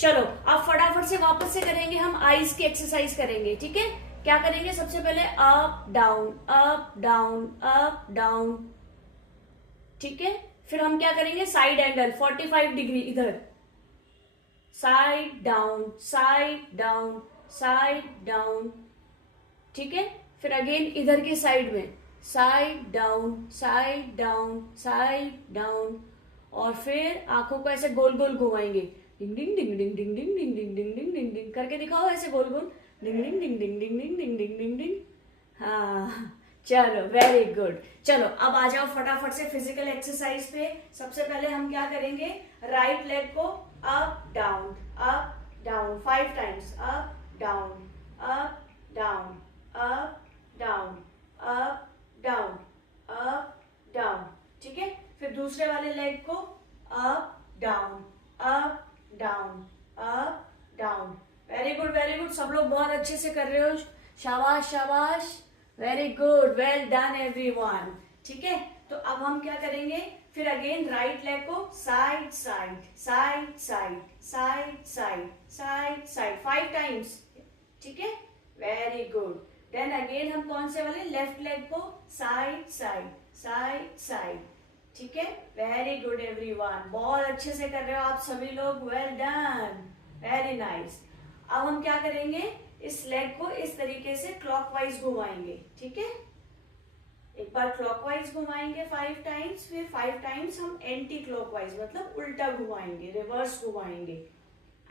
चलो अब फटाफट से वापस से करेंगे, हम आईज की एक्सरसाइज करेंगे, ठीक है। क्या करेंगे, सबसे पहले up down up down up down, ठीक है। फिर हम क्या करेंगे, साइड एंगल 45 डिग्री इधर, side down side down side down, ठीक है। फिर अगेन इधर की साइड में side down side down side down, और फिर आंखों को ऐसे गोल गोल घुमाएंगे, डिंग डिंग डिंग डिंग डिंग डिंग डिंग डिंग डिंग डिंग डिंग डिंग करके दिखाओ, ऐसे गोल गोल, डिंग डिंग डिंग डिंग डिंग डिंग डिंग डिंग डिंग डिंग। हाँ चलो वेरी गुड। चलो अब आ जाओ फटाफट से फिजिकल एक्सरसाइज पे। सबसे पहले हम क्या करेंगे, राइट लेग को up down 5 times, up down up down up down up down up down, ठीक है। फिर दूसरे वाले लेग को up down up down up down. Very good very good, सब लोग बहुत अच्छे से कर रहे हो, शाबाश शाबाश, very good, well done everyone, ठीक है। तो अब हम क्या करेंगे, फिर अगेन राइट लेग को side side side side side side side side 5 times, ठीक है, वेरी गुड। देन अगेन हम कौन से वाले, लेफ्ट लेग को साइड साइड साइड साइड, ठीक है, वेरी गुड एवरीवन, बहुत अच्छे से कर रहे हो आप सभी लोग, वेल डन, वेरी नाइस। अब हम क्या करेंगे, इस लेग को इस तरीके से क्लॉकवाइज घुमाएंगे, ठीक है। एक बार क्लॉकवाइज घुमाएंगे 5 टाइम्स, फिर 5 टाइम्स हम एंटी क्लॉकवाइज मतलब उल्टा घुमाएंगे, रिवर्स घुमाएंगे,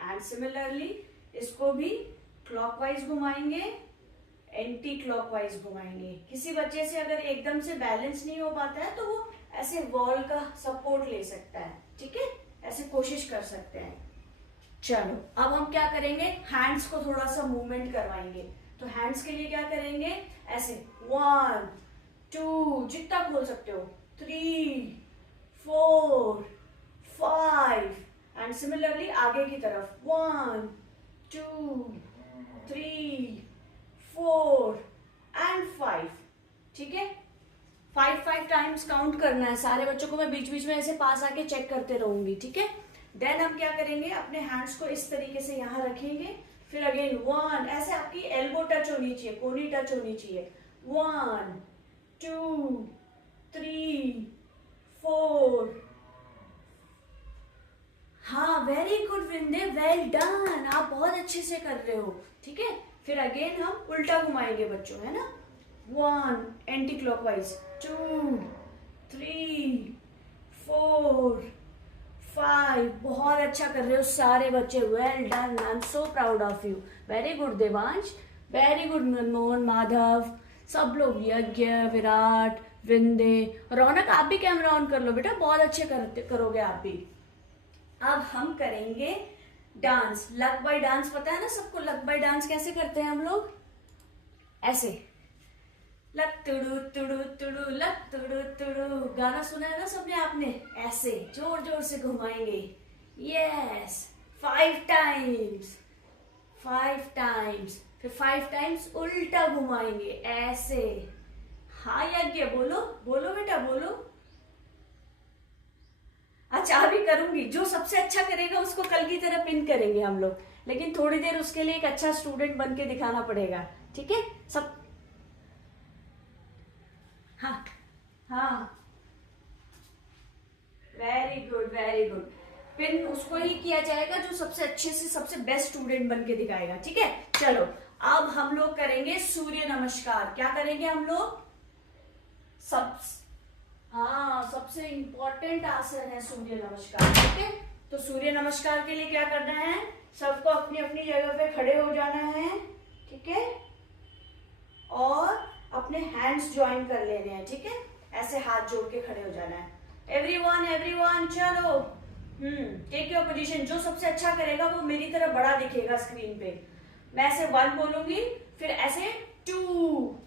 एंड सिमिलरली इसको भी क्लॉकवाइज घुमाएंगे, एंटी क्लॉकवाइज घुमाएंगे। किसी बच्चे से अगर एकदम से बैलेंस नहीं हो पाता है तो वो ऐसे वॉल का सपोर्ट ले सकता है, ठीक है, ऐसे कोशिश कर सकते हैं। चलो अब हम क्या करेंगे, हैंड्स को थोड़ा सा मूवमेंट करवाएंगे। तो हैंड्स के लिए क्या करेंगे, ऐसे 1 2 जितना खोल सकते हो, 3 4 5, एंड सिमिलरली आगे की तरफ 1 2 3 4 एंड 5, ठीक है। 5 टाइम्स काउंट करना है, सारे बच्चों को मैं बीच बीच में ऐसे पास आके चेक करते रहूंगी, ठीक है। देन हम क्या करेंगे, अपने हैंड्स को इस तरीके से यहाँ रखेंगे, फिर अगेन 1, ऐसे आपकी एल्बो टच होनी चाहिए, कोनी टच होनी चाहिए, 1 2 3 4, हाँ वेरी गुड विंदे, वेल डन, आप बहुत अच्छे से कर रहे हो, ठीक है। फिर अगेन हम उल्टा घुमाएंगे बच्चों, है ना, 1 एंटी क्लॉकवाइज, 2 3 4 5, बहुत अच्छा कर रहे हो सारे बच्चे, well done, I am so proud of you, very good Devansh, very good Manmohan, Madhav, सब लोग, यज्ञ, विराट, विंदे, रौनक, आप भी कैमरा ऑन कर लो बेटा, बहुत अच्छे करोगे आप भी। अब हम करेंगे डांस, लक बाय डांस, पता है ना सबको लक बाय डांस कैसे करते हैं हम लोग, ऐसे लक तुड़ू तुड़ू तुड़ू लक तुड़ू तुड़ू, गाना सुना है ना सबने आपने, ऐसे जोर जोर से घुमाएंगे, यस 5 टाइम्स 5 टाइम्स, फिर 5 टाइम्स उल्टा घुमाएंगे ऐसे। हाँ यज्ञ बोलो बोलो बेटा बोलो। अच्छा अभी करूंगी, जो सबसे अच्छा करेगा उसको कल की तरह पिन करेंगे हम लोग, लेकिन थोड़ी देर उसके लिए एक अच्छा स्टूडेंट बन के दिखाना पड़ेगा, ठीक है सब। हाँ हाँ very good very good, pin उसको ही किया जाएगा जो सबसे अच्छे से सबसे बेस्ट स्टूडेंट बन के दिखाएगा, ठीक है। चलो अब हम लोग करेंगे सूर्य नमस्कार। क्या करेंगे हम लोग, हाँ सबसे इंपॉर्टेंट आसन है सूर्य नमस्कार, ठीक है। तो सूर्य नमस्कार के लिए क्या करना है, सबको अपनी अपनी जगह पे खड़े हो जाना है, ठीक है, और अपने हैंड्स ज्वाइन कर लेने हैं, ठीक है, ऐसे हाथ जोड़ के खड़े हो जाना है। एवरीवन चलो, टेक योर पोजीशन। जो सबसे अच्छा करेगा वो मेरी तरफ बड़ा दिखेगा स्क्रीन पे, मैं ऐसे 1 बोलूंगी, फिर ऐसे 2,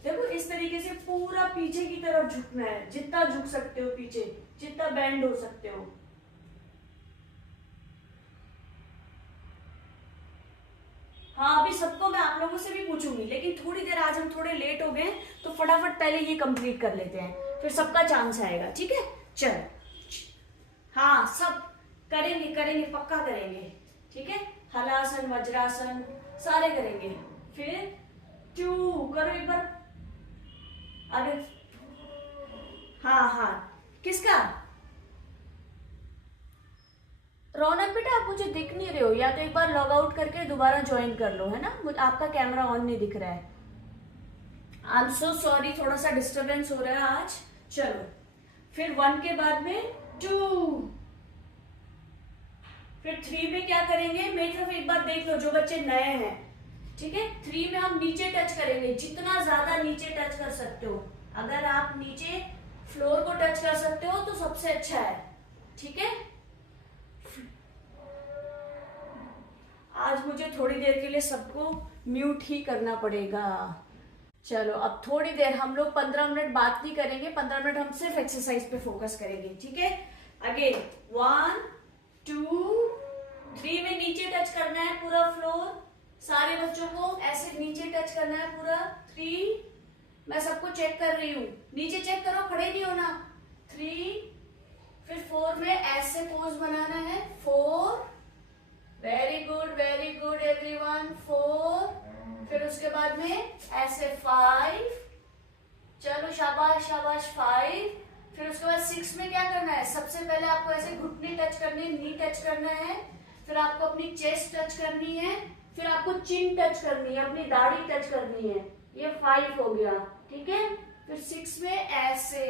देखो इस तरीके से पूरा पीछे की तरफ झुकना है, जितना झुक सकते हो पीछे, जितना बेंड हो सकते हो। हाँ अभी सबको मैं आप लोगों से भी पूछूंगी, लेकिन थोड़ी देर आज हम थोड़े लेट हो गए, तो फटाफट पहले ये कंप्लीट कर लेते हैं, फिर सबका चांस आएगा, ठीक है। चल हाँ सब करेंगे करेंगे पक्का करेंगे, ठीक है। हलासन, वज्रासन, सारे करेंगे। फिर 2 करो एक बार आगे। हाँ हाँ, किसका? रौनक बेटा आप मुझे दिख नहीं रहे हो, या तो एक बार लॉग आउट करके दोबारा ज्वाइन कर लो, है ना? आपका कैमरा ऑन नहीं दिख रहा है। आई एम सो सॉरी, थोड़ा सा डिस्टरबेंस हो रहा है आज। चलो फिर 1 के बाद में 2, फिर 3 में क्या करेंगे, मेरी तरफ एक बार देख लो जो बच्चे नए हैं, ठीक है? 3 में हम नीचे टच करेंगे, जितना ज्यादा नीचे टच कर सकते हो। अगर आप नीचे फ्लोर को टच कर सकते हो तो सबसे अच्छा है, ठीक है? आज मुझे थोड़ी देर के लिए सबको म्यूट ही करना पड़ेगा। चलो अब थोड़ी देर हम लोग 15 मिनट बात नहीं करेंगे, 15 मिनट हम सिर्फ एक्सरसाइज पे फोकस करेंगे, ठीक है? अगेन 1 2 3 में नीचे टच करना है पूरा फ्लोर, सारे बच्चों को ऐसे नीचे टच करना है पूरा। 3, मैं सबको चेक कर रही हूँ, नीचे चेक करो, खड़े नहीं होना। 3, फिर 4 में ऐसे पोज बनाना है। 4, वेरी गुड एवरीवन। 4, फिर उसके बाद में ऐसे 5, चलो शाबाश शाबाश 5। फिर उसके बाद 6 में क्या करना है, सबसे पहले आपको ऐसे घुटने टच करने, नी टच करना है, फिर आपको अपनी चेस्ट टच करनी है, फिर आपको चिन टच करनी है, अपनी दाढ़ी टच करनी है। ये 5 हो गया, ठीक है? फिर 6 में ऐसे,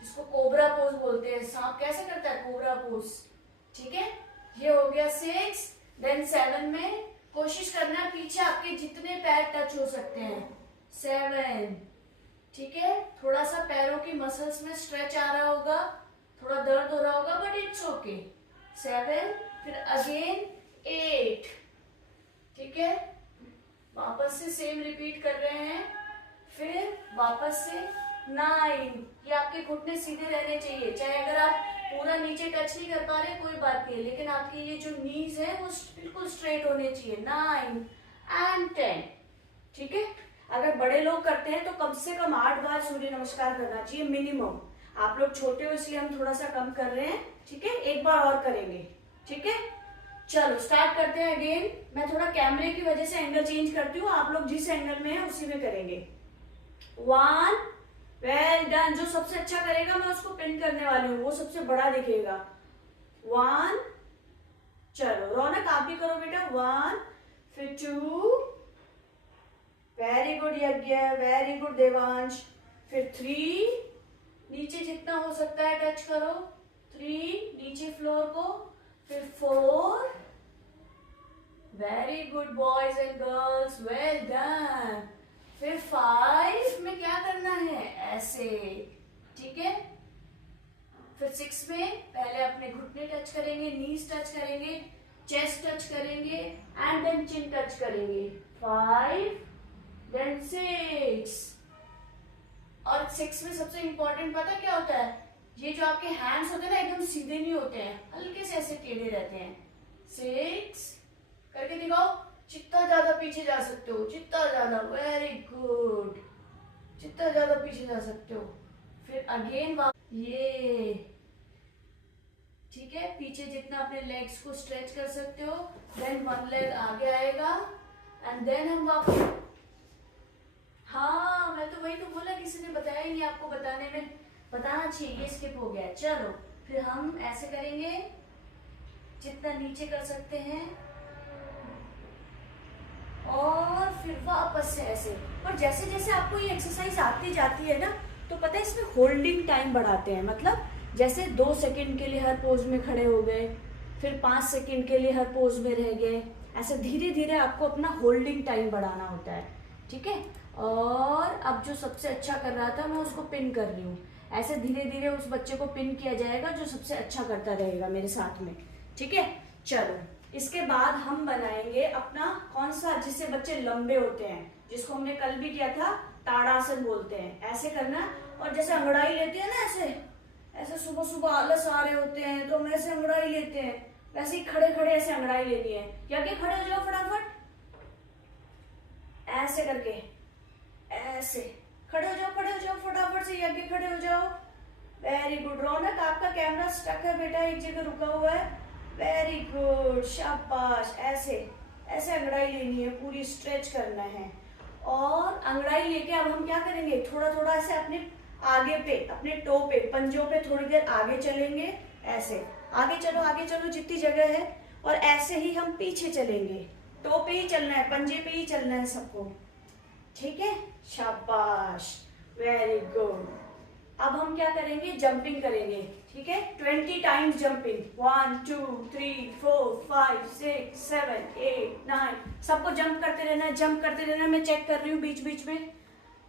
जिसको कोबरा पोज बोलते हैं, सांप कैसे करता है, कोबरा पोज, ठीक है? ये हो गया 6। देन 7 में कोशिश करना पीछे आपके जितने पैर टच हो सकते हैं। 7, ठीक है? थोड़ा सा पैरों की मसल्स में स्ट्रेच आ रहा होगा, थोड़ा दर्द हो रहा होगा, बट इट्स ओके। 7, फिर अगेन 8, ठीक है? वापस से सेम रिपीट कर रहे हैं। फिर वापस से 9, ये आपके घुटने सीधे रहने चाहिए, चाहे अगर आप पूरा नीचे टच नहीं कर पा रहे कोई बात नहीं, लेकिन आपकी ये जो नीज है वो बिल्कुल स्ट्रेट होने चाहिए। 9 एंड 10, ठीक है? अगर बड़े लोग करते हैं तो कम से कम 8 बार सूर्य नमस्कार करना चाहिए मिनिमम। आप लोग छोटे हो इसलिए हम थोड़ा सा कम कर रहे हैं, ठीक है? एक बार और करेंगे, ठीक है? चलो स्टार्ट करते हैं अगेन। मैं थोड़ा कैमरे की वजह से एंगल चेंज करती हूँ, आप लोग जिस एंगल में है उसी में करेंगे। 1, वेल डन। जो सबसे अच्छा करेगा मैं उसको पिन करने वाली हूँ, वो सबसे बड़ा दिखेगा। 1, चलो रौनक आप भी करो बेटा। 1, फिर 2, वेरी गुड यज्ञ, वेरी गुड देवांश। फिर 3, नीचे जितना हो सकता है टच करो, 3 नीचे फ्लोर को। फिर 4, very good boys and girls, well done. फिर 5 में क्या करना है, ऐसे, ठीक है? फिर 6 में पहले अपने घुटने टच करेंगे, नीज टच करेंगे, चेस्ट टच करेंगे एंड देन चिन टच करेंगे। 5, देन 6। और 6 में सबसे इंपॉर्टेंट पता क्या होता है, ये जो आपके हैंड्स होते हैं ना एकदम सीधे नहीं होते हैं, हल्के से ऐसे टेढ़े रहते हैं। 6 करके दिखाओ, जितना ज्यादा पीछे जा सकते हो, जितना ज्यादा, वेरी गुड, जितना ज्यादा पीछे जा सकते हो। फिर अगेन ये, ठीक है? पीछे जितना अपने लेग्स को स्ट्रेच कर सकते हो। देन 1 लेग आगे आएगा एंड देन हम वापस, हाँ मैं तो वही तो बोला, किसी ने बताया ही नहीं, आपको बताने में बताना चाहिए, ये स्किप हो गया। चलो फिर हम ऐसे करेंगे, जितना नीचे कर सकते हैं, और फिर वापस से ऐसे। और जैसे जैसे आपको ये एक्सरसाइज आती जाती है ना, तो पता है इसमें होल्डिंग टाइम बढ़ाते हैं। मतलब जैसे 2 सेकंड के लिए हर पोज में खड़े हो गए, फिर 5 सेकंड के लिए हर पोज में रह गए, ऐसे धीरे धीरे आपको अपना होल्डिंग टाइम बढ़ाना होता है, ठीक है? और अब जो सबसे अच्छा कर रहा था मैं उसको पिन कर रही हूँ, ऐसे धीरे धीरे उस बच्चे को पिन किया जाएगा जो सबसे अच्छा करता रहेगा मेरे साथ में, ठीक है? चलो इसके बाद हम बनाएंगे अपना कौन सा, जिससे बच्चे लंबे होते हैं, जिसको हमने कल भी किया था, ताड़ासन बोलते हैं। ऐसे करना, और जैसे अंगड़ाई लेते हैं ना, ऐसे ऐसे सुबह सुबह आलस आ रहे होते हैं तो हम ऐसे अंगड़ाई लेते हैं, वैसे ही खड़े खड़े ऐसे अंगड़ाई लेनी है। या कि खड़े हो जाओ फटाफट, ऐसे करके, ऐसे खड़े हो जाओ फटाफट से, यज्ञ खड़े हो जाओ। Very good. रौनक आपका कैमरा स्टक है बेटा, एक जगह रुका हुआ है। वेरी गुड, शाबाश। ऐसे ऐसे अंगड़ाई लेनी है, पूरी स्ट्रेच करना है। और अंगड़ाई लेके अब हम क्या करेंगे, थोड़ा थोड़ा ऐसे अपने आगे पे, अपने टो पे, पंजों पे थोड़ी देर आगे चलेंगे। ऐसे आगे चलो जितनी जगह है, और ऐसे ही हम पीछे चलेंगे। टो पे ही चलना है, पंजे पे ही चलना है सबको, ठीक है। शाबाश, वेरी गुड। अब हम क्या करेंगे, जंपिंग करेंगे, ठीक है। 20 टाइम्स जंपिंग, 1 2 3 4 5 6 7 8 9। सबको जंप करते रहना है, जंप करते रहना है। मैं चेक कर रही हूँ बीच बीच में,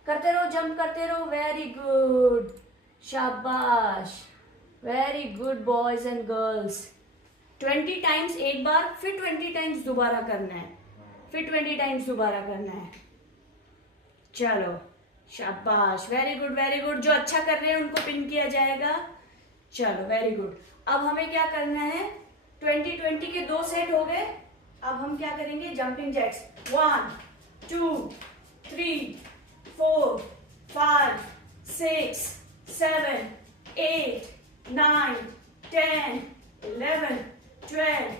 करते रहो, जंप करते रहो। वेरी गुड, शाबाश, very good boys and girls. 20 times एक बार, फिर 20 टाइम्स दोबारा करना है, फिर 20 टाइम्स दोबारा करना है। चलो, शाबाश, वेरी गुड वेरी गुड। जो अच्छा कर रहे हैं उनको पिन किया जाएगा। चलो, वेरी गुड। अब हमें क्या करना है, 20 के 2 सेट हो गए। अब हम क्या करेंगे, जंपिंग जैक्स। 1 2 3 4 5 6 7 8 9 10 11 12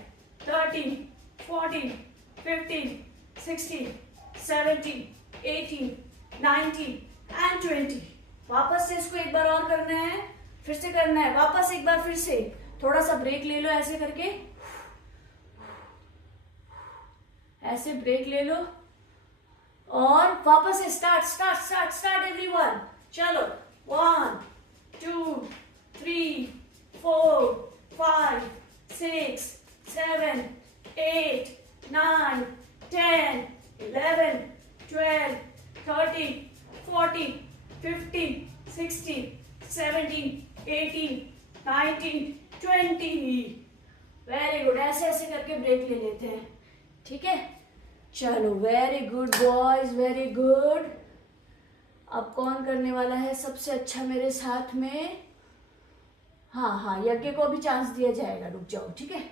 13 14 15 16 17 18 19 एंड 20। वापस से इसको एक बार और करना है, फिर से करना है, वापस एक बार फिर से। थोड़ा सा ब्रेक ले लो, ऐसे करके, ऐसे ब्रेक ले लो, और वापस से start start start start everyone. चलो, 1 2 3 4 5 6 7 8 9 10 11 12 13 14 15 16 17 18 19 20। Very good. ऐसे ऐसे करके ब्रेक ले लेते हैं, ठीक है। चलो, very good boys, very good. अब कौन करने वाला है सबसे अच्छा मेरे साथ में? हाँ हाँ, यज्ञ को भी चांस दिया जाएगा, रुक जाओ, ठीक है।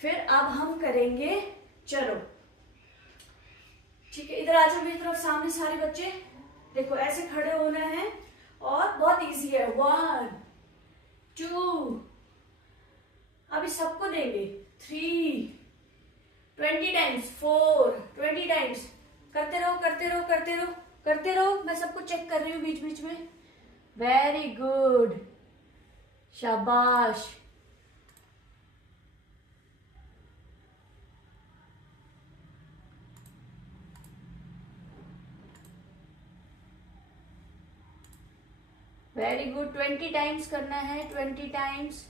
फिर अब हम करेंगे, चलो ठीक है, इधर आ जाओ मेरी तरफ, सामने सारे बच्चे। देखो, ऐसे खड़े होना है, और बहुत इजी है। 1 2, अभी सबको देंगे। 3 20 टाइम्स, 4 20 टाइम्स। करते रहो करते रहो करते रहो करते रहो। मैं सबको चेक कर रही हूँ बीच बीच में। वेरी गुड, शाबाश। वेरी गुड, 20 टाइम्स करना है, 20 times.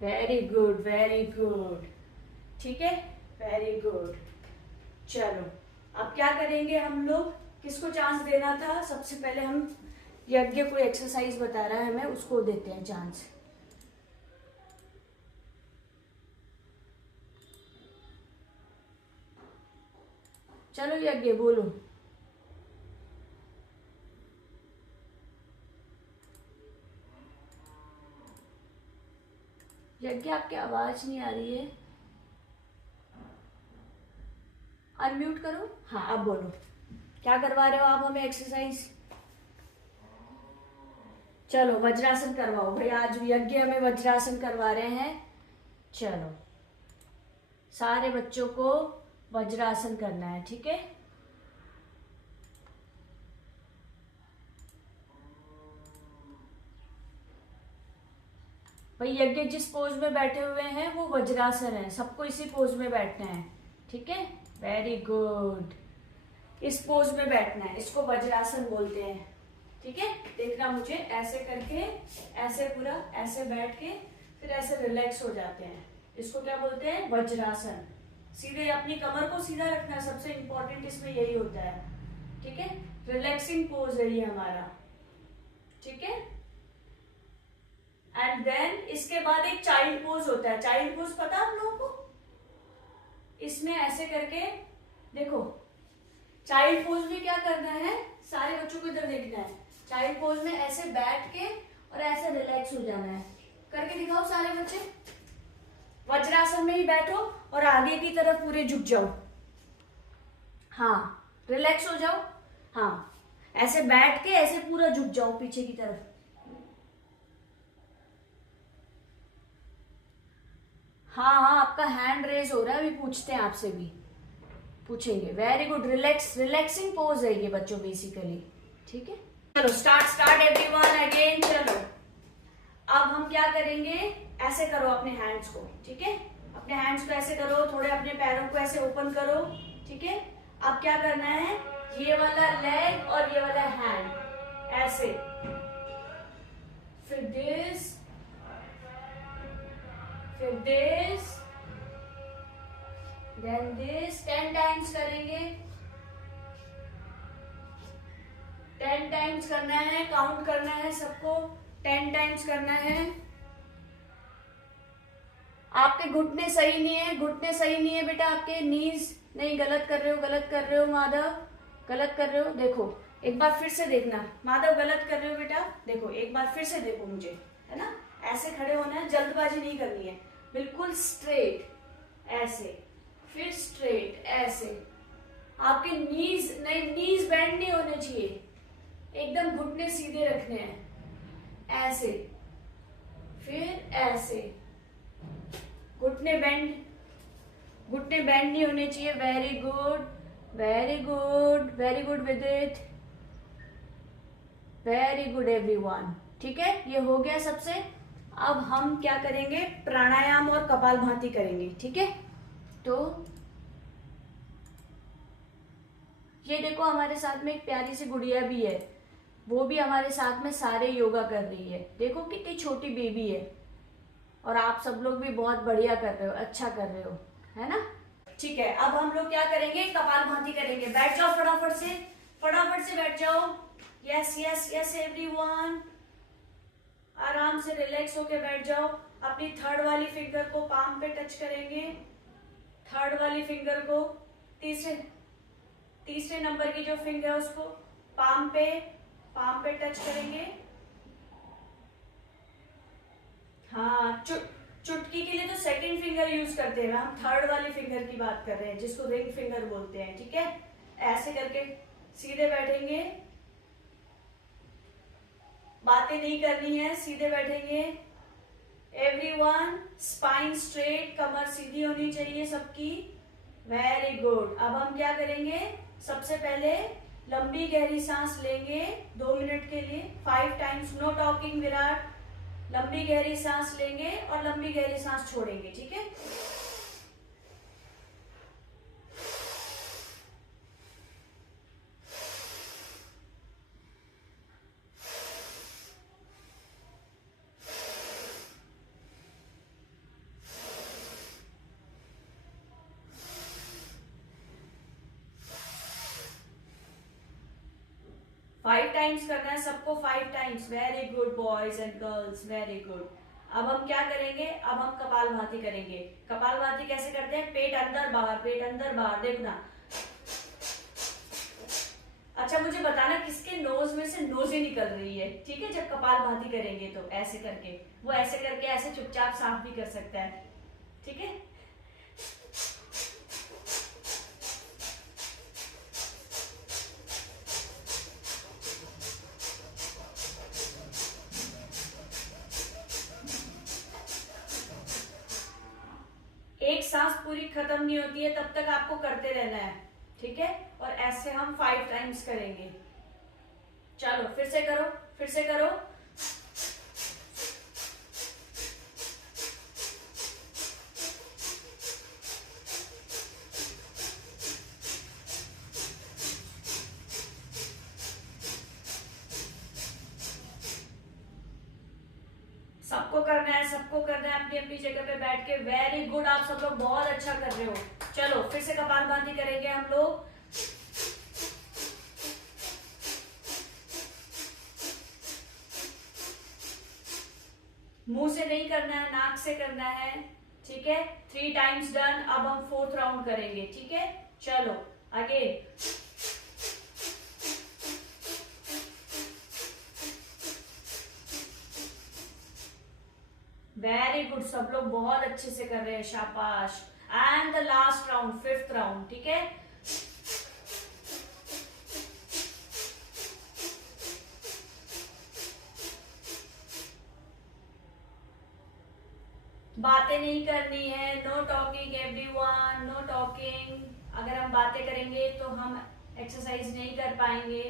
Very good very good, ठीक है, वेरी गुड। चलो, अब क्या करेंगे हम लोग, किसको चांस देना था? सबसे पहले हम यज्ञ को एक्सरसाइज बता रहा है, हमें उसको देते हैं चांस। चलो यज्ञ, बोलो। यज्ञ, आपकी आवाज नहीं आ रही है, अनम्यूट करो। हाँ, अब बोलो, क्या करवा रहे हो आप हमें एक्सरसाइज? चलो, वज्रासन करवाओ भाई, आज यज्ञ हमें वज्रासन करवा रहे हैं। चलो, सारे बच्चों को वज्रासन करना है, ठीक है। भाई, यज्ञ जिस पोज में बैठे हुए हैं वो वज्रासन है, सबको इसी पोज में बैठना है, ठीक है। वेरी गुड, इस पोज में बैठना है, इसको वज्रासन बोलते हैं, ठीक है। देखना मुझे, ऐसे करके, ऐसे पूरा ऐसे बैठ के, फिर ऐसे रिलैक्स हो जाते हैं, इसको क्या बोलते हैं? वज्रासन। सीधे अपनी कमर को सीधा रखना है, सबसे इंपॉर्टेंट इसमें यही होता है, ठीक है। रिलैक्सिंग पोज है ये हमारा, ठीक है। एंड देन इसके बाद एक चाइल्ड पोज होता है। चाइल्ड पोज पता है आप लोगों को? इसमें ऐसे करके, देखो, चाइल्ड पोज में क्या करना है, सारे बच्चों को इधर देखना है। चाइल्ड पोज में ऐसे बैठ के और ऐसे रिलैक्स हो जाना है। करके दिखाओ सारे बच्चे। वज्रासन में ही बैठो और आगे की तरफ पूरे झुक जाओ। हाँ, रिलैक्स हो जाओ। हाँ, ऐसे बैठ के ऐसे पूरा झुक जाओ पीछे की तरफ। हाँ हाँ, आपका हैंड रेज हो रहा है, अभी पूछते हैं आपसे भी, पूछेंगे। वेरी गुड, रिलैक्सिंग पोज है ये बच्चों बेसिकली, ठीक है। चलो स्टार्ट एवरीवन अगेन। चलो अब हम क्या करेंगे, ऐसे करो अपने हैंड्स को, ठीक है, अपने हैंड्स को ऐसे करो, थोड़े अपने पैरों को ऐसे ओपन करो, ठीक है। अब क्या करना है, ये वाला लेग और ये वाला हैंड ऐसे, फिर दिस, फिर दिस, देन दिस। 10 टाइम्स करेंगे, 10 टाइम्स करना है, काउंट करना है सबको, 10 टाइम्स करना है। आपके घुटने सही नहीं है, घुटने सही नहीं है बेटा, आपके नीज नहीं, गलत कर रहे हो, गलत कर रहे हो माधव, गलत कर रहे हो। देखो एक बार फिर से देखना, माधव गलत कर रहे हो बेटा, देखो एक बार फिर से देखो मुझे, है ना, ऐसे खड़े होना है, जल्दबाजी नहीं करनी है, बिल्कुल स्ट्रेट ऐसे, फिर स्ट्रेट ऐसे। आपके नीज नहीं, नीज बेंड नहीं होने चाहिए, एकदम घुटने सीधे रखने हैं ऐसे, फिर ऐसे, घुटने बेंड, घुटने बेंड नहीं होने चाहिए। Very good, very good, very good विदित, वेरी गुड एवरीवन, ठीक है, ये हो गया सबसे। अब हम क्या करेंगे, प्राणायाम और कपालभाति करेंगे, ठीक है। तो ये देखो हमारे साथ में एक प्यारी सी गुड़िया भी है, वो भी हमारे साथ में सारे योगा कर रही है, देखो कितनी छोटी बेबी है, और आप सब लोग भी बहुत बढ़िया कर रहे हो, अच्छा कर रहे हो, है ना। ठीक है, अब हम लोग क्या करेंगे, कपालभाति करेंगे। बैठ जाओ फटाफट से, फटाफट से बैठ जाओ। यस यस यस एवरीवन, आराम से रिलैक्स होके बैठ जाओ। अपनी थर्ड वाली फिंगर को पाम पे टच करेंगे, थर्ड वाली फिंगर को, तीसरे नंबर की जो फिंगर है उसको पाम पे टच करेंगे। हाँ, चुटकी के लिए तो सेकंड फिंगर यूज करते हैं, हम थर्ड वाली फिंगर की बात कर रहे हैं, जिसको रिंग फिंगर बोलते हैं, ठीक है। ऐसे करके सीधे बैठेंगे, बातें नहीं करनी है, सीधे बैठेंगे। एवरीवन स्पाइन स्ट्रेट, कमर सीधी होनी चाहिए सबकी। Very good. अब हम क्या करेंगे, सबसे पहले लंबी गहरी सांस लेंगे 2 मिनट के लिए, 5 टाइम्स, नो टॉकिंग विराट। लंबी गहरी सांस लेंगे और लंबी गहरी सांस छोड़ेंगे, ठीक है। फाइव टाइम्स करना है सबको, 5 times. Very good boys and girls, very good. अब हम क्या करेंगे, अब हम कपालभाति करेंगे। कपालभाति कैसे करते हैं, पेट अंदर बाहर, पेट अंदर बाहर, देखना। अच्छा मुझे बताना किसके नोज में से नोजें निकल रही है, ठीक है, जब कपालभाति करेंगे तो ऐसे करके, वो ऐसे करके ऐसे चुपचाप साफ भी कर सकता है, ठीक है। एक सांस पूरी खत्म नहीं होती है तब तक आपको करते रहना है, ठीक है। और ऐसे हम 5 टाइम्स करेंगे। चलो फिर से करो, फिर से करो। सबको करना है, सबको करना है अपनी अपनी जगह पे बैठ के। वेरी गुड, आप सब लोग बहुत अच्छा कर रहे हो। चलो फिर से कपालभाति करेंगे हम लोग। मुंह से नहीं करना है, नाक से करना है, ठीक है। 3 टाइम्स डन। अब हम 4th राउंड करेंगे, ठीक है। चलो अगेन। वेरी गुड, सब लोग बहुत अच्छे से कर रहे हैं, शाबाश। And the last round, 5th round, ठीक है। बातें नहीं करनी है, know talking everyone, know talking. अगर हम बातें करेंगे तो हम एक्सरसाइज नहीं कर पाएंगे।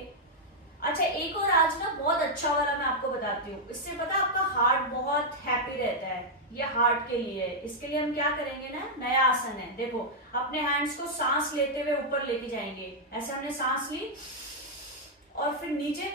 अच्छा, एक और आज ना बहुत अच्छा वाला मैं आपको बताती हूँ, इससे पता आपका हार्ट बहुत हैप्पी रहता है। ये हार्ट के लिए है। इसके लिए हम क्या करेंगे ना, नया आसन है, देखो अपने हैंड्स को सांस लेते हुए ऊपर लेके जाएंगे। ऐसे हमने सांस ली और फिर नीचे,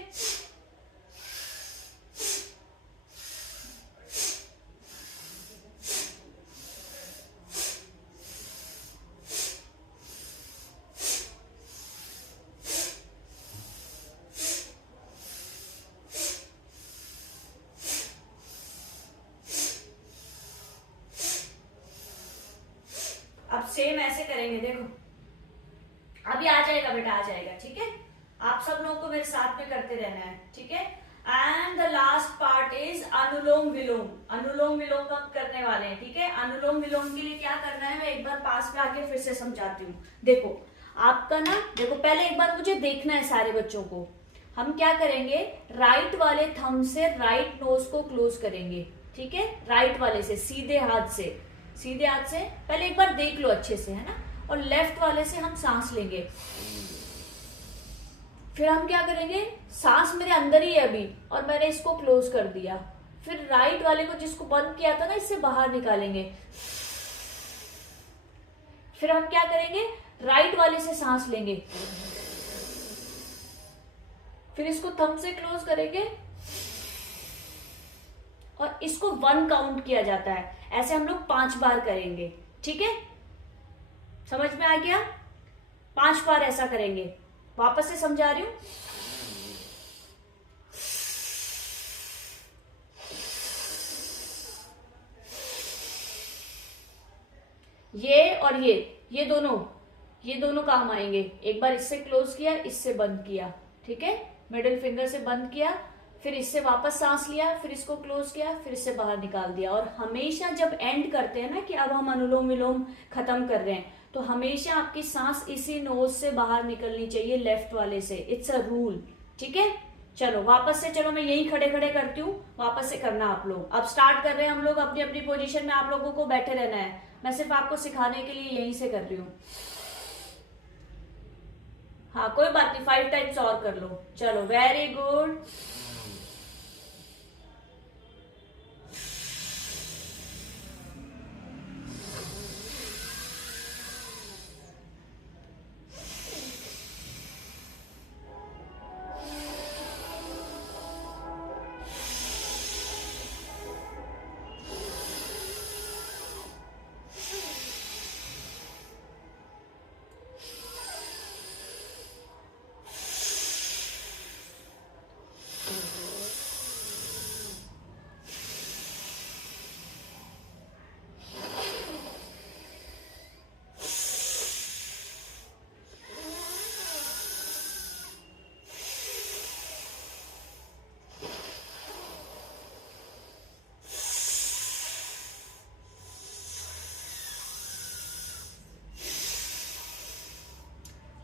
अब सेम ऐसे करेंगे। देखो अभी आ जाएगा बेटा, आ जाएगा, ठीक है। आप सब लोगों को मेरे साथ में करते रहना है, ठीक है। And the last part is anulom vilom. Anulom vilom हम करने वाले हैं, ठीक है। अनुलोम विलोम के लिए क्या करना है, मैं एक बार पास में आके फिर से समझाती हूँ। देखो आपका ना, देखो पहले एक बार मुझे देखना है सारे बच्चों को। हम क्या करेंगे, राइट वाले थंब से राइट नोज को क्लोज करेंगे, ठीक है। राइट वाले से, सीधे हाथ से, सीधे हाथ से पहले एक बार देख लो अच्छे से, है ना। और लेफ्ट वाले से हम सांस लेंगे। फिर हम क्या करेंगे, सांस मेरे अंदर ही है अभी और मैंने इसको क्लोज कर दिया। फिर राइट वाले को जिसको बंद किया था ना, इससे बाहर निकालेंगे। फिर हम क्या करेंगे, राइट वाले से सांस लेंगे, फिर इसको थंब से क्लोज करेंगे और इसको 1 काउंट किया जाता है। ऐसे हम लोग 5 बार करेंगे, ठीक है। समझ में आ गया? 5 बार ऐसा करेंगे। वापस से समझा रही हूं। ये और ये दोनों काम आएंगे। एक बार इससे क्लोज किया, इससे बंद किया, ठीक है। मिडिल फिंगर से बंद किया, फिर इससे वापस सांस लिया, फिर इसको क्लोज किया, फिर इससे बाहर निकाल दिया। और हमेशा जब एंड करते हैं ना कि अब हम अनुलोम विलोम खत्म कर रहे हैं, तो हमेशा आपकी सांस इसी नोज से बाहर निकलनी चाहिए, लेफ्ट वाले से। इट्स अ रूल, ठीक है। चलो वापस से, चलो मैं यही खड़े खड़े करती हूँ, वापस से करना आप लोग। अब स्टार्ट कर रहे हैं हम लोग अपनी अपनी पोजीशन में। आप लोगों को बैठे रहना है, मैं सिर्फ आपको सिखाने के लिए यहीं से कर रही हूँ। हाँ कोई बात नहीं, 5 टाइम्स और कर लो। चलो वेरी गुड।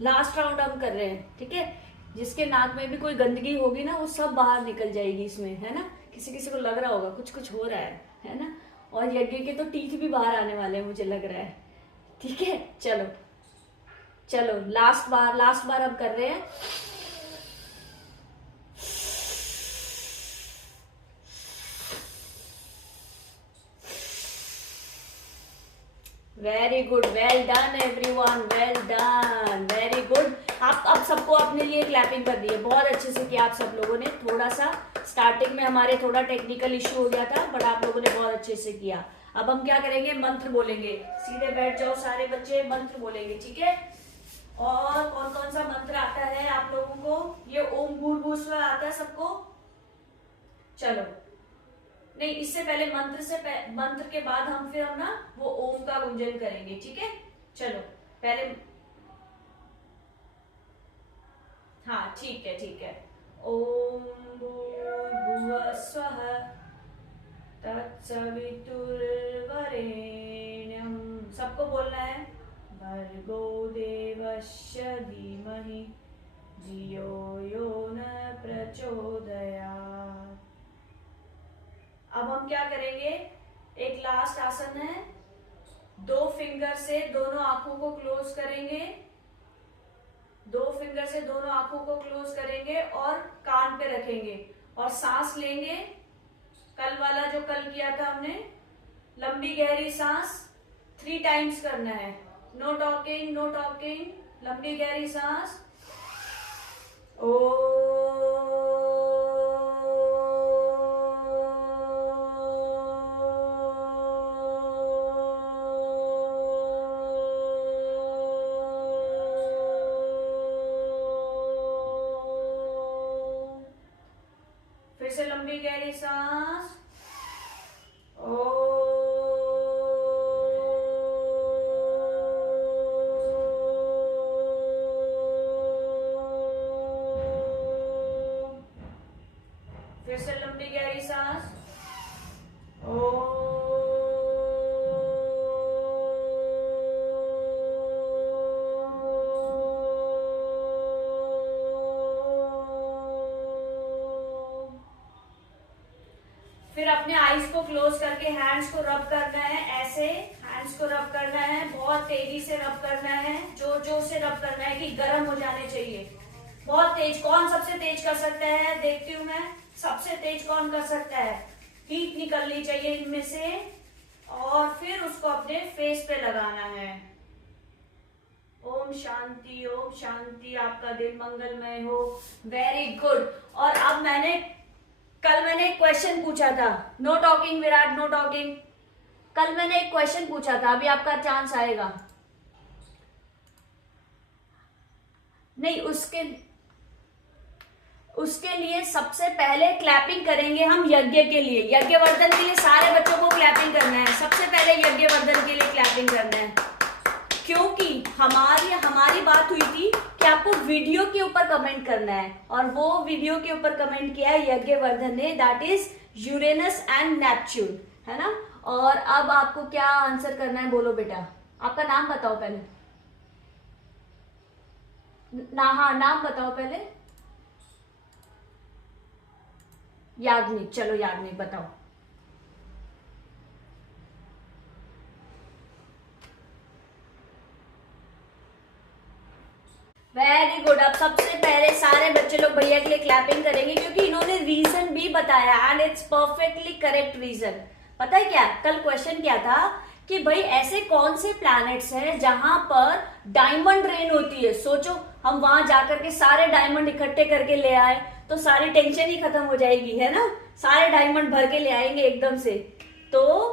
लास्ट राउंड हम कर रहे हैं, ठीक है। जिसके नाक में भी कोई गंदगी होगी ना, वो सब बाहर निकल जाएगी इसमें, है ना। किसी किसी को लग रहा होगा कुछ कुछ हो रहा है ना। और यज्ञ के तो टीथ भी बाहर आने वाले हैं, मुझे लग रहा है, ठीक है। चलो चलो लास्ट बार हम कर रहे हैं। Very good, well done everyone, well done, very good. आप अब सबको अपने लिए क्लैपिंग कर दी है, बहुत अच्छे से किया आप सब लोगों ने। थोड़ा सा स्टार्टिंग में हमारे थोड़ा टेक्निकल इश्यू हो गया था, बट आप लोगों ने बहुत अच्छे से किया। अब हम क्या करेंगे, मंत्र बोलेंगे। सीधे बैठ जाओ सारे बच्चे, मंत्र बोलेंगे, ठीक है। और कौन कौन सा मंत्र आता है आप लोगों को? ये ओम भूर्भुव स्व आता है सबको? चलो नहीं, इससे पहले मंत्र के बाद हम ना वो ओम का गुंजन करेंगे, ठीक है। चलो पहले, हाँ ठीक है। ओम भूर्भुवः स्वः तत्सवितुर्वरेण्यं, सबको बोलना है। भर्गो देवस्य धीमहि धियो यो न प्रचोदयात्। अब हम क्या करेंगे, एक लास्ट आसन है, 2 फिंगर से दोनों आंखों को क्लोज करेंगे, 2 फिंगर से दोनों आंखों को क्लोज करेंगे और कान पे रखेंगे और सांस लेंगे। कल वाला जो कल किया था हमने, लंबी गहरी सांस 3 टाइम्स करना है। नो टॉकिंग, नो टॉकिंग, लंबी गहरी सांस। ओ फिर से लंबी गहरी सांस। फिर से लंबी गहरी सांस। फिर अपने आईज को क्लोज करके हैंड्स को रब करना है, ऐसे हैंड्स को रब करना है, बहुत तेजी से रब करना है, जोर जोर से रब करना है कि गर्म हो जाने चाहिए, बहुत तेज। कौन सबसे तेज कर सकता है, देखती हूँ मैं, सबसे तेज कौन कर सकता है। हीट निकलनी चाहिए इनमें से और फिर उसको अपने फेस पे लगाना है। ओम शांति, ओम शांति, आपका दिन मंगलमय हो। Very good. और अब कल मैंने एक क्वेश्चन पूछा था, know talking Virat, know talking. कल मैंने एक क्वेश्चन पूछा था, अभी आपका चांस आएगा। नहीं, उसके लिए सबसे पहले क्लैपिंग करेंगे हम यज्ञ के लिए, यज्ञवर्धन के लिए सारे बच्चों को क्लैपिंग करना है। सबसे पहले यज्ञवर्धन के लिए क्लैपिंग करना है, क्योंकि हमारी बात हुई थी कि आपको वीडियो के ऊपर कमेंट करना है और वो वीडियो के ऊपर कमेंट किया है यज्ञवर्धन ने, that is Uranus and Neptune, है ना। और अब आपको क्या आंसर करना है, बोलो बेटा। आपका नाम बताओ पहले हाँ, नाम बताओ पहले। याग्निक, चलो याग्निक बताओ। Very good. अब सबसे पहले सारे बच्चे लोग भैया के लिए क्लैपिंग करेंगे क्योंकि इन्होंने रीजन भी बताया and it's perfectly correct reason. पता है क्या, कल क्वेश्चन क्या था कि भाई ऐसे कौन से प्लैनेट्स हैं जहां पर डायमंड रेन होती है। सोचो, हम वहां जाकर के सारे डायमंड इकट्ठे करके ले आए तो सारी टेंशन ही खत्म हो जाएगी, है ना। सारे डायमंड भर के ले आएंगे एकदम से, तो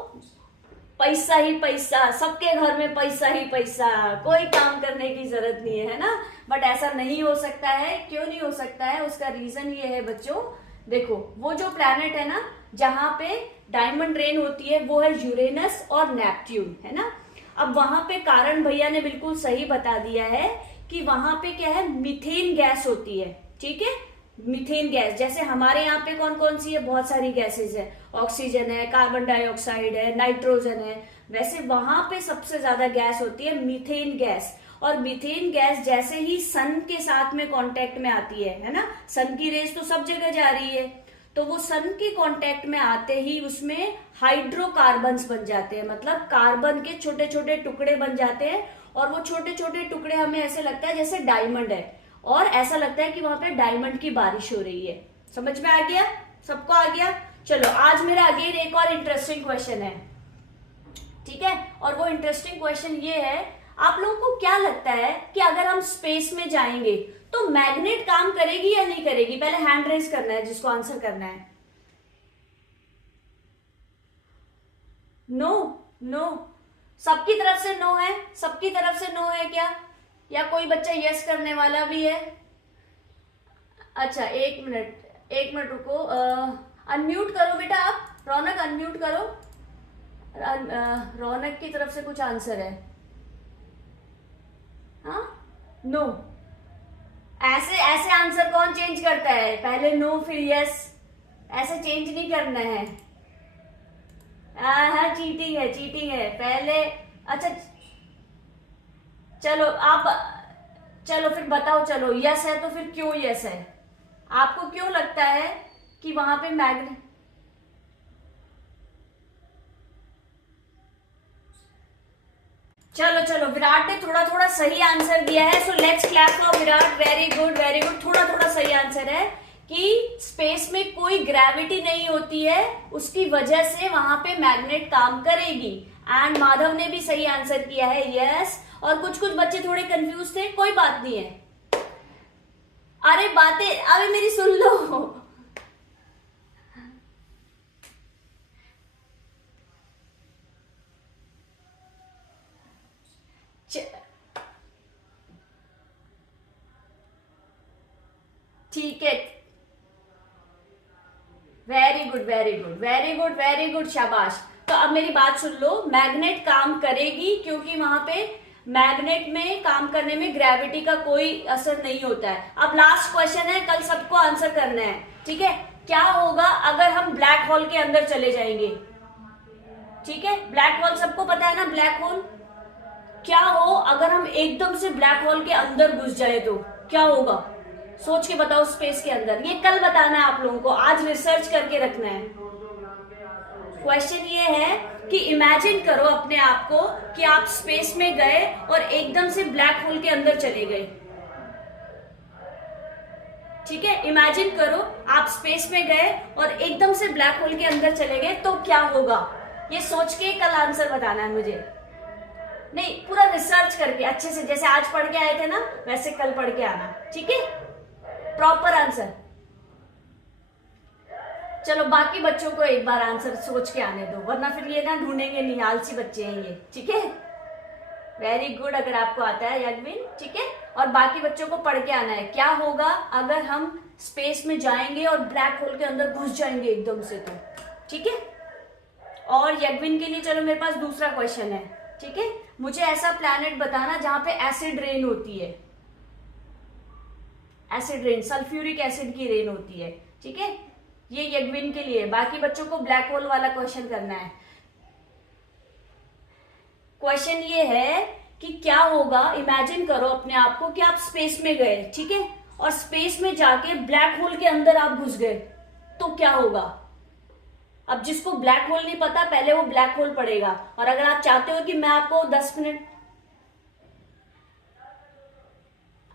पैसा ही पैसा, सबके घर में पैसा ही पैसा, कोई काम करने की जरूरत नहीं है ना। बट ऐसा नहीं हो सकता है। क्यों नहीं हो सकता है, उसका रीजन ये है बच्चों। देखो, वो जो प्लैनेट है ना जहां पे डायमंड रेन होती है वो है यूरेनस और नेपट्यून, है ना। अब वहां पे कारण भैया ने बिल्कुल सही बता दिया है कि वहां पे क्या है, मीथेन गैस होती है, ठीक है। मीथेन गैस, जैसे हमारे यहाँ पे कौन कौन सी है, बहुत सारी गैसेज है, ऑक्सीजन है, कार्बन डाइऑक्साइड है, नाइट्रोजन है। वैसे वहां पे सबसे ज्यादा गैस होती है मीथेन गैस। और मीथेन गैस जैसे ही सन के साथ में कांटेक्ट में आती है ना, सन की रेस तो सब जगह जा रही है, तो वो सन के कांटेक्ट में आते ही उसमें हाइड्रोकार्बन्स बन जाते हैं, मतलब कार्बन के छोटे छोटे टुकड़े बन जाते हैं। और वो छोटे छोटे टुकड़े हमें ऐसे लगता है जैसे डायमंड है, और ऐसा लगता है कि वहां पे डायमंड की बारिश हो रही है। समझ में आ गया, सबको आ गया। चलो, आज मेरा अगेन एक और इंटरेस्टिंग क्वेश्चन है, ठीक है। और वो इंटरेस्टिंग क्वेश्चन ये है, आप लोगों को क्या लगता है कि अगर हम स्पेस में जाएंगे तो मैग्नेट काम करेगी या नहीं करेगी? पहले हैंड रेज करना है जिसको आंसर करना है। नो, नो, सबकी तरफ से नो है, सबकी तरफ से नो है क्या, या कोई बच्चा यस करने वाला भी है? अच्छा, एक मिनट रुको, अनम्यूट करो बेटा आप, रौनक अनम्यूट करो। रौनक की तरफ से कुछ आंसर है, हाँ, नो। ऐसे आंसर कौन चेंज करता है, पहले नो फिर यस, ऐसे चेंज नहीं करना है। हाँ, चीटिंग है, चीटिंग है, पहले। अच्छा, चलो फिर बताओ, चलो यस है तो फिर क्यों यस है? आपको क्यों लगता है कि वहां पे मैग्नेट? चलो चलो, विराट ने थोड़ा थोड़ा सही आंसर दिया है, so let's clap for Virat. Very good very good. थोड़ा थोड़ा सही आंसर है कि स्पेस में कोई ग्रेविटी नहीं होती है, उसकी वजह से वहां पे मैग्नेट काम करेगी। एंड माधव ने भी सही आंसर किया है, यस। और कुछ कुछ बच्चे थोड़े कंफ्यूज थे, कोई बात नहीं है। अरे बातें अरे मेरी सुन लो। ठीक है, very good very good very good very good, शाबाश। तो अब मेरी बात सुन लो, मैग्नेट काम करेगी क्योंकि वहां पे मैग्नेट में काम करने में ग्रेविटी का कोई असर नहीं होता है। अब लास्ट क्वेश्चन है, कल सबको आंसर करना है, ठीक है। क्या होगा अगर हम ब्लैक होल के अंदर चले जाएंगे? ठीक है, ब्लैक होल सबको पता है ना, ब्लैक होल। क्या हो अगर हम एकदम से ब्लैक होल के अंदर घुस जाए तो क्या होगा? सोच के बताओ, स्पेस के अंदर। ये कल बताना है आप लोगों को, आज रिसर्च करके रखना है। क्वेश्चन ये है कि इमेजिन करो अपने आप को कि आप स्पेस में गए और एकदम से ब्लैक होल के अंदर चले गए। ठीक है, इमेजिन करो आप स्पेस में गए और एकदम से ब्लैक होल के अंदर चले गए तो क्या होगा? ये सोच के कल आंसर बताना है मुझे। नहीं, पूरा रिसर्च करके अच्छे से, जैसे आज पढ़ के आए थे ना वैसे कल पढ़ के आना, ठीक है। Proper answer. चलो बाकी बच्चों को एक बार आंसर सोच के आने दो, वरना फिर ये ना ढूंढेंगे नहीं, आलसी बच्चे हैं ये, ठीक है। वेरी गुड, अगर आपको आता है यज्ञविन, ठीक है। और बाकी बच्चों को पढ़ के आना है, क्या होगा अगर हम स्पेस में जाएंगे और ब्लैक होल के अंदर घुस जाएंगे एकदम से तो, ठीक है। और यज्ञविन के लिए चलो मेरे पास दूसरा क्वेश्चन है, ठीक है। मुझे ऐसा प्लैनेट बताना जहां पे एसिड रेन होती है, एसिड रेन, सल्फ्यूरिक एसिड की रेन होती है, ठीक है। ये यज्ञविन के लिए, बाकी बच्चों को ब्लैक होल वाला क्वेश्चन करना है। क्वेश्चन ये है कि क्या होगा, इमेजिन करो अपने आप को कि आप स्पेस में गए, ठीक है, और स्पेस में जाके ब्लैक होल के अंदर आप घुस गए तो क्या होगा? अब जिसको ब्लैक होल नहीं पता पहले वो ब्लैक होल पढ़ेगा, और अगर आप चाहते हो कि मैं आपको 10 मिनट,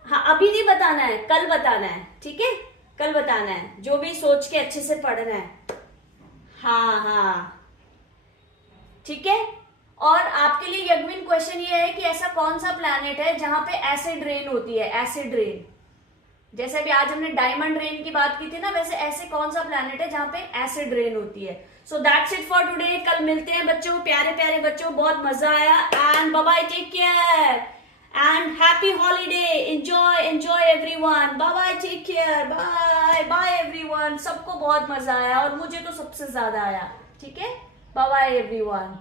हाँ अभी नहीं बताना है, कल बताना है, ठीक है, कल बताना है, जो भी सोच के अच्छे से पढ़ना है। हाँ हाँ ठीक है। और आपके लिए यज्ञविन क्वेश्चन ये है कि ऐसा कौन सा प्लैनेट है जहां पे एसिड रेन होती है, एसिड रेन। जैसे अभी आज हमने डायमंड रेन की बात की थी ना, वैसे ऐसे कौन सा प्लैनेट है जहां पे एसिड रेन होती है। So that's it for today. कल मिलते हैं बच्चों, प्यारे प्यारे बच्चों, बहुत मजा आया। And bye bye, take care and happy holiday, enjoy enjoy everyone, bye bye, take care, bye bye everyone. सबको बहुत मजा आया और मुझे तो सबसे ज्यादा आया, ठीक है। Bye bye everyone.